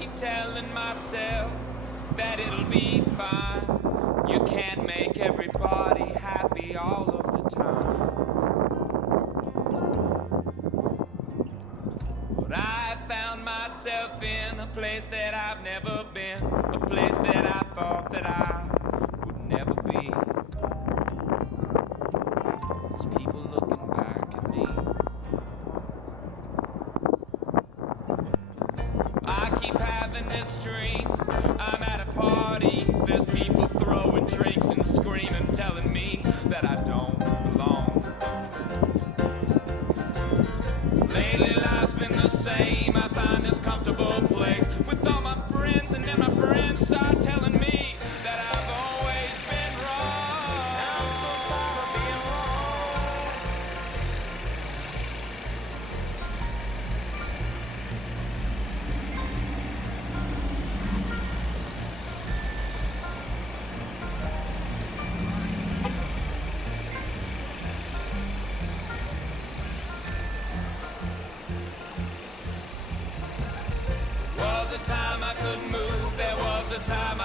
keep telling myself that it'll be fine. You can't make everybody happy all of the time. But I found myself in a place that I've never been, a place that I thought that I would never be. There's people looking back at me. I keep having this dream. I'm at a party. There's people throwing drinks and screaming, telling me that I don't belong. Lately life's been the same. I find this comfortable place with all my friends, and then my friends start telling me that I've always been wrong. I'm so tired of being wrong. Was a time I couldn't move. There was a time